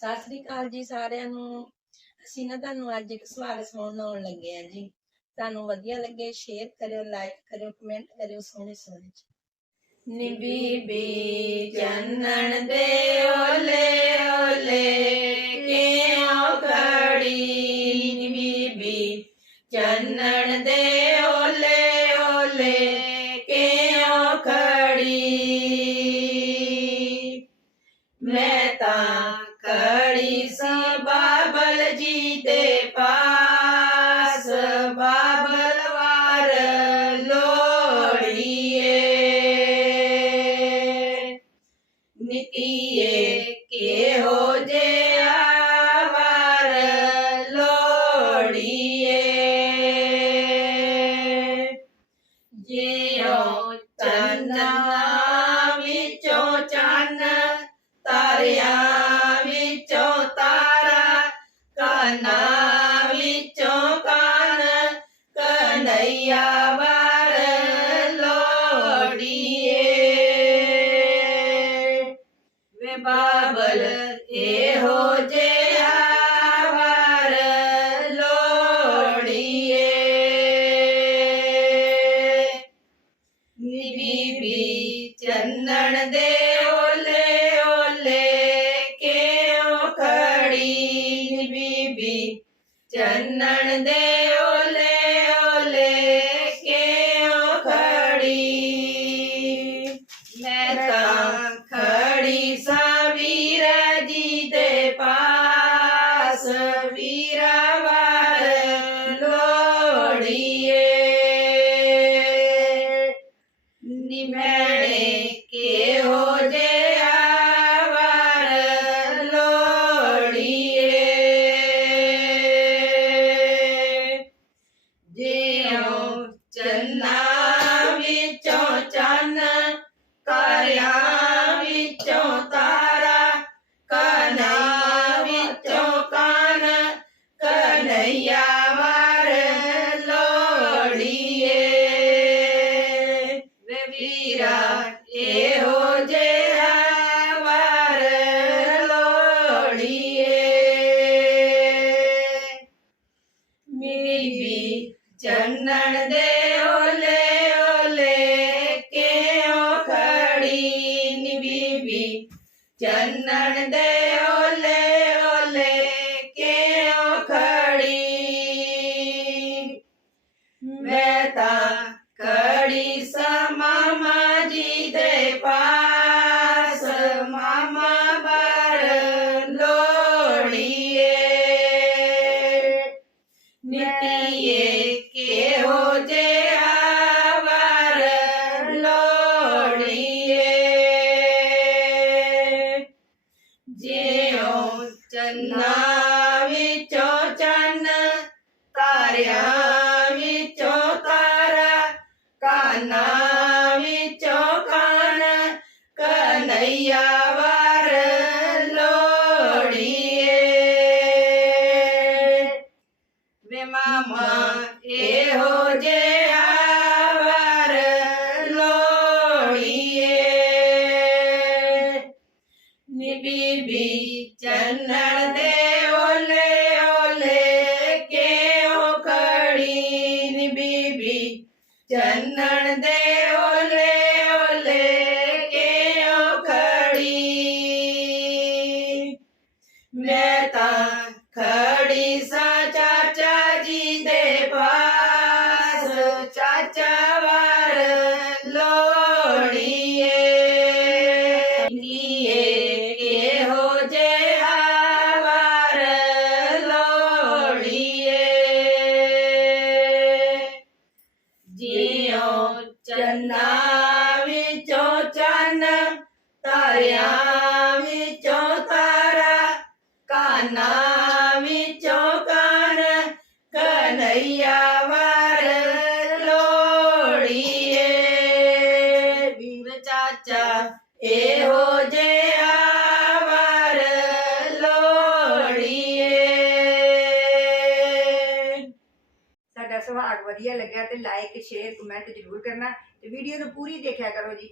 ਸਤਿ ਸ੍ਰੀ ਅਕਾਲ ਜੀ ਸਾਰਿਆਂ ਨੂੰ। ਅਸੀਂ ਨਾ ਤੁਹਾਨੂੰ ਅੱਜ ਇੱਕ ਸਵਾਲ ਸੁਣਾਉਣ ਲੱਗੇ ਆ ਜੀ। ਤੁਹਾਨੂੰ ਵਧੀਆ ਲੱਗੇ ਸ਼ੇਅਰ ਕਰਿਓ ਲਾਈਕ ਕਰਿਓ ਕਮੈਂਟ ਕਰਿਓ ਸੋਹਣੇ ਸੋਹਣੇ ਨੀ ਬੀਬੀ ਚੰਨਣ ਦੇ ਓਲੇ ਓਲੇ, ਕਿਉਂ ਖੜੀ ਨੀ ਬੀਬੀ ਚੰਨਣ ਦੇ ਓਲੇ ਓਲੇ, ਕਿਉਂ ਖੜੀ ਮੈਂ ਤਾਂ ਤਾਰਿਆਂ ਵਿੱਚੋਂ ਤਾਰਾ ਕਾਨਾ ਵਿੱਚੋਂ ਕਾਨ ਕਨਈਆ ਵਾਰ ਲੋੜੀਏ ਚੰਨਣ ਦੇ ਓਲੇ ਓਲੇ। ਚੰਨਣ ਦੇ ਓਲੇ ਓਲੇ ਕਿਉਂ ਖੜੀ? ਮੈਂ ਤਾਂ ਖੜੀ ਸਾਂ ਮਾਮਾ ਜੀ ਦੇ ਪਾਸ। ਮਾਮਾ ਬਰ ਲੋੜੀਏ ਨਿਤੀਏ ਕਿਹੋ ਜਿਹਾ ਜਿਉ ਚੰਨਾ ਵਿੱਚੋਂ ਚੰਨ ਤਾਰਿਆਂ ਵਿੱਚੋਂ ਤਾਰਾ ਕਾਨਾ ਵਿੱਚੋਂ ਕਾਨ, ਕਨਈਆ ਵਾਰ ਲੋੜੀਏ। ਵੇ ਮਾਮਾ, ਇਹੋ ਜਿਹਾ ਨੀ ਬੀਬੀ ਚੰਨਣ ਦੇ ਓਲੇ ਓਲੇ ਕਿਉਂ ਖੜੀ ਨੀ ਬੀਬੀ? ਚੰਨਣ ਦੇ ਓਲੇ ਓਲੇ ਕਿਉਂ ਖੜੀ? ਮੈਂ ਤਾਂ ਖੜੀ ਸਾਂ ਚਾਚਾ ਜੀ ਦੇ ਪਾ ਚੰਨਾ ਵਿੱਚੋਂ ਚੰਨ, ਤਾਰਿਆਂ ਵਿੱਚੋਂ ਤਾਰਾ, ਕਾਨਾ ਵਿੱਚੋਂ ਕਾਨ, ਕਨਈਆ ਵਾਰ ਲੋੜੀਏ। ਵੀਰ ਚਾਚਾ, ਇਹੋ ਜਿਹਾ ਵਾਰ ਲੋੜੀਏ। ਸਾਡਾ ਸੁਭਾਗ ਵਧੀਆ ਲੱਗਿਆ ਤੇ ਲਾਈਕ ਸ਼ੇਅਰ ਕਮੈਂਟ ਜ਼ਰੂਰ ਕਰਨਾ। ਤੇ ਵੀਡੀਓ ਨੂੰ ਪੂਰੀ ਦੇਖਿਆ ਕਰੋ ਜੀ।